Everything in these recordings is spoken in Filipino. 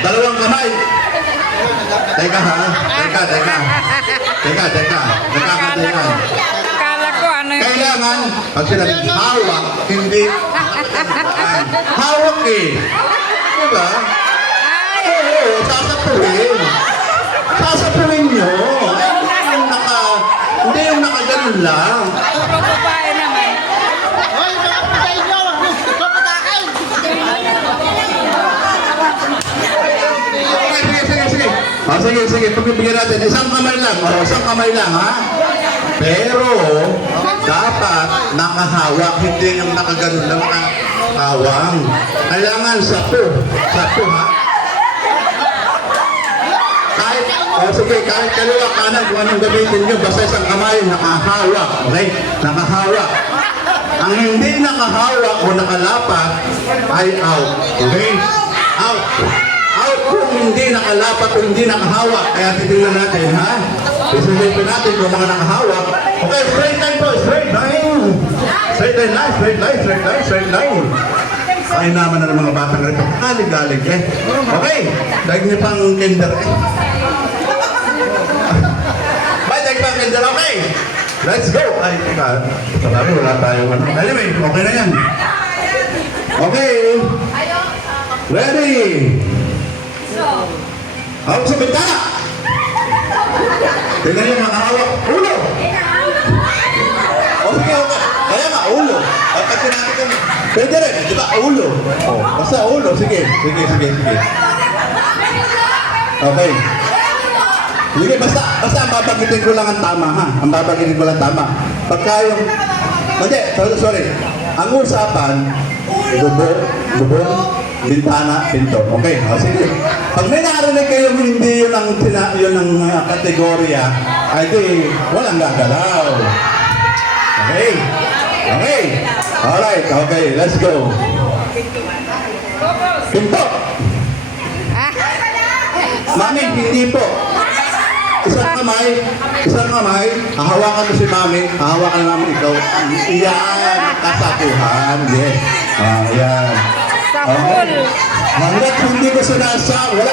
Dalawang kamay. Teka ha. Teka. Nakakatayan. Kala ko ano yung... Kailangan, pag sinabing hawak, hindi... Hawak eh. Diba? Oo, sasapuin. Sasapuin nyo. Hindi yung nakaganon lang. Puro babae naman. Hoy, mga patay nyo! Huwag nyo papatakin! Sige. Pagbibigyan natin. Isang kamay lang. Isang kamay lang, ha? Pero, dapat nakahawak. Hindi yung nakaganon lang na hawang. Kailangan sapo, ha? Kahit kaliwa, kanan, kung anong gamitin nyo, basta isang kamay, nakahawak. Okay? Nakahawak. Ang hindi nakahawak o nakalapat ay out. Okay? Out. Out kung hindi nakalapat o hindi nakahawak. Kaya titignan natin, ha? Isilipin natin kung mga nakahawak. Okay, straight line po. Straight line. Straight line. Ay naman na ng mga batang rito. Galig eh. Okay. Dahil niyo pang kinder eh. Okay. Let's go. Ay, teka. Sabi, wala tayong ano. Anyway, okay na yan. Okay. Ready. Hawak sa bintana. Tingnan niyo mga hawak. Ulo. Okay. Kaya nga, ulo. Kapag sinabi kami. Pwede rin. Di ba? Ulo. Basta ulo. Sige. Okay. Sige, basta ang babagitin ko lang ang tama, ha? Ang babagitin ko lang tama. Pagka yung... sorry. Ang usapan, bubong, bintana, pinto. Okay, sige. Pag may narinig kayong hindi yun ang kategorya, ay di, walang gagalaw. Okay? Alright, okay, let's go. Pinto. Mami, hindi po. Isang kamay, hahawakan mo si mami, hahawakan namin ikaw. Iyan, kasapuhan. Yes. Ayan. Sapul. Hanggat hindi ko sinasabi,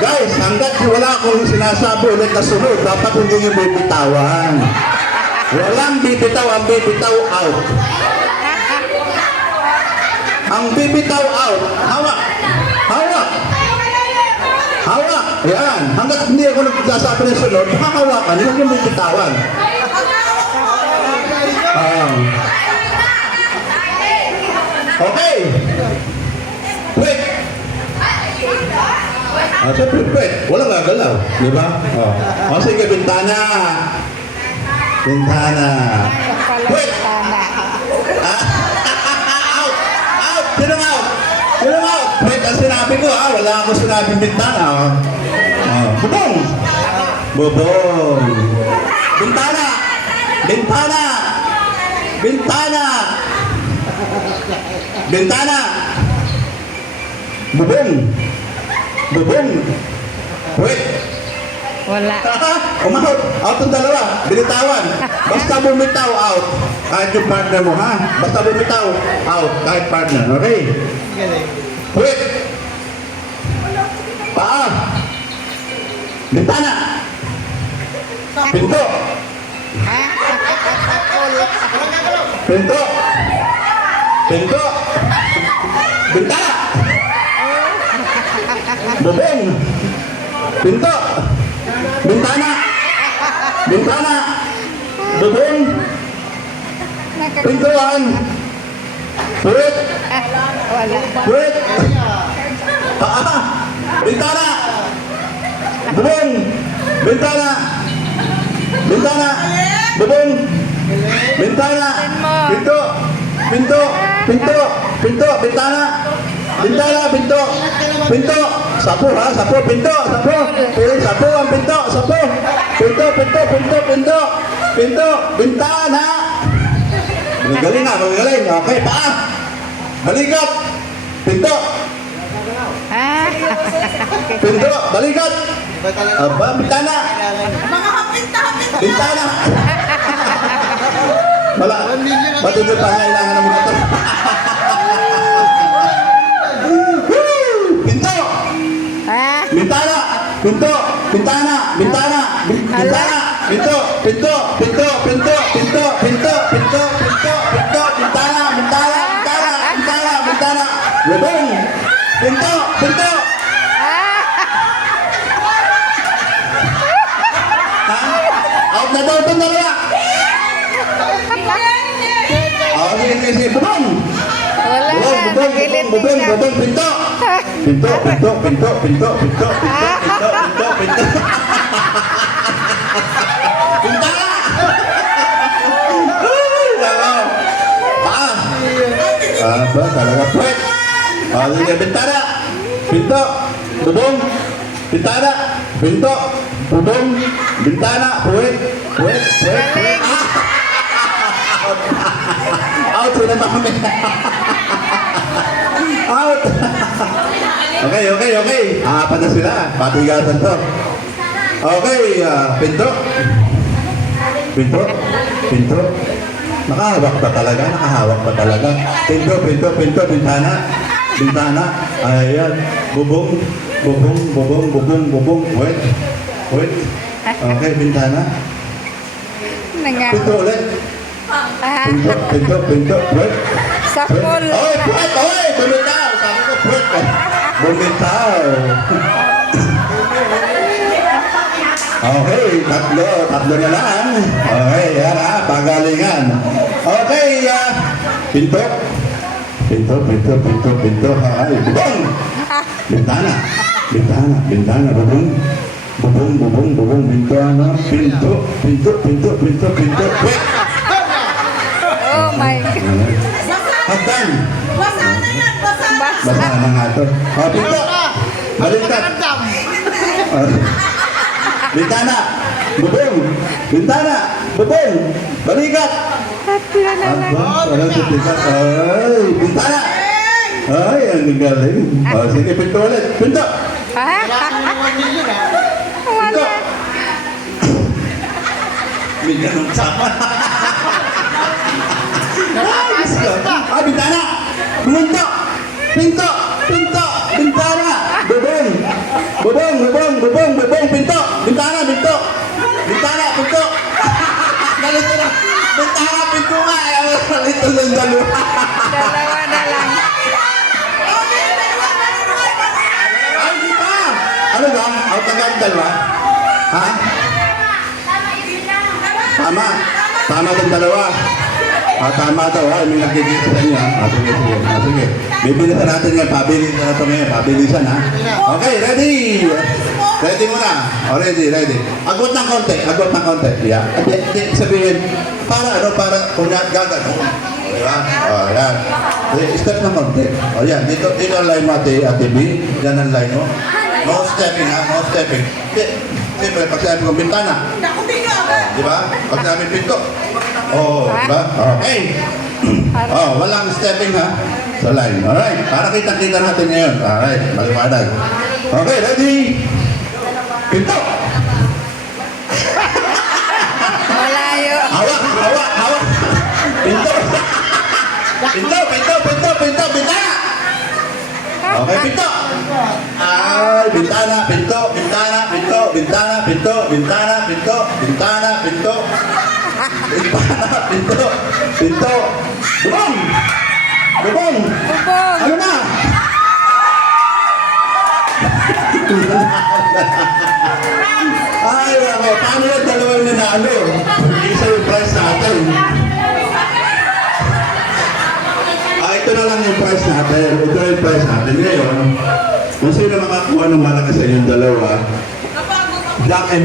guys, hanggat wala akong sinasabi ulit na sunod, dapat hindi nyo bibitawan. Walang bibitaw, ang bibitaw out. Ang bibitaw out. Hawak. Ayan. Hanggat hindi ako nagsasabi ng sunod, hahawakan, huwag yung bibitawan. Okay. Wait. Siyempre, wait. Walang gagalaw. Di ba? Sige, bintana. Wait. Out. Sino out? Wait, ang sinabi ko, wala akong sinabing bintana. Bubong. Bintana. Bubong. Wait. Wala. Umahot. Out ang dalawa. Binitawan. Basta bumitaw, out. Kahit yung partner mo, ha? Basta bumitaw, out. Kahit partner. Okay? Wait. Paa. Bintana. Pinto. Bintana. Bubong. Pinto. Bintana. Bubong. Pintuan. Wait. Wait. Paa. Bintana. Bubong. Bintana. Bubong. Bintana. Pinto. Bintana. Pinto. Sapo, ha? Sapo. Pinto. Sapo ang pinto. Pinto. Bintana. Magaling. Okay, paa. Balikat. Pinto. Balikat. Bintana. Bintana. Wala. Patuloy pa kailangan ng mga ito. Pinto. pinto, bintana, bintana, bintana, pinto, pinto, pinto, pinto, pinto, pinto, pinto, pinto, pinto, bintana, bintana, bintana, bintana, bintana, bubong, pinto, pinto. Ha? Out na daw itong dalawa. Sige, bubong. Wala na. Nagilit Bubong, na. bubong, pinto. Pinto, pinto, pinto, pinto, pinto, pinto, pinto, pinto, pinto. Bintana! Ay, nako. Ba, talaga puwet. Sige, bintana. Pinto, bubong, bintana, pinto, bubong, bintana, puwet, puwet, puwet, puwet. Out sila kami. Out. Okay. Apat na sila. Patigasan to. Okay, pinto. Pinto. Pinto. Nakahawak pa talaga. Pinto, pinto, pinto, bintana. Bintana. Ayan. Bubong. Bubong, bubong, bubong, bubong. Wait. Wait. Okay, bintana. Pinto ulit. Pinto, pinto, pinto. Wait. Sapol. Oy, puwet! Oy! Bumitaw! Sabi ko, puwet ka. Bumitaw. Okay, tatlo na lang. Okay, yan ha, pagalingan. Okay, pinto. Pinto, pinto, pinto, pinto. Ay, bubong! Bintana. Bintana, bintana, bubong. Bubong, bubong, bubong, bintana. Pinto, pinto, pinto, pinto, pinto. Puwet! Oh my God. Hagdan! Basa na yan! Basa na! Basta na nga ito. Pinto! Baliktad! Magandam! Bintana! Bubong! Bintana! Bubong! Balikat! Tatlo na lang. Walang titikat. Ay! Bintana! Ay, ang galing. Sige, pinto ulit. Pinto! Wala ko naman million ha. Pinto! Wala. May ganun sama. Bintana! Pinto! Pinto! Pinto! Bintana! Bubong! Bubong! Bubong! Bubong! Bubong! Pinto! Bintana! Pinto! Bintana! Pinto! Galito na! Bintana! Pinto nga! Galito ng dalawa! Dalawa na lang. Ay, di ba? Ano ba? Out na ang dalawa? Ha? Tama. Tama itong dalawa. Tama ito, ha? May nagkikita sa inyo, ha? Sige. Bibilisan natin yan. Pabilisan na ito ngayon. Pabilisan, ha? Okay, ready? Ready muna. Ready. Agwat ng konti. Yeah. Di sabihin, para gagano. Diba? Yan. Step ng konti. Yan. Dito ang line mo, Ate B. Yan ang line mo. No stepping, ha? No stepping. Siyempre, pag sabi ko, bintana. Diba? Pag sabi pinto. Diba? Okay. Walang stepping ha sa line. Alright. Para kita-kita natin ngayon. Alright. Maliwanag. Okay, ready? Pinto. Malayo. Hawak. Pinto. Pinto. Bintana. Okay, pinto. Ay, bintana, pinto. Bintana. Bubong. Bubong. Ano na? Ay, ako. Paano yung dalawang nanalo? Isa yung price natin. Ito na lang yung price natin. Ito yung price natin. Ngayon, kung sino makakuha ng malakas sa inyong dalawa, Black and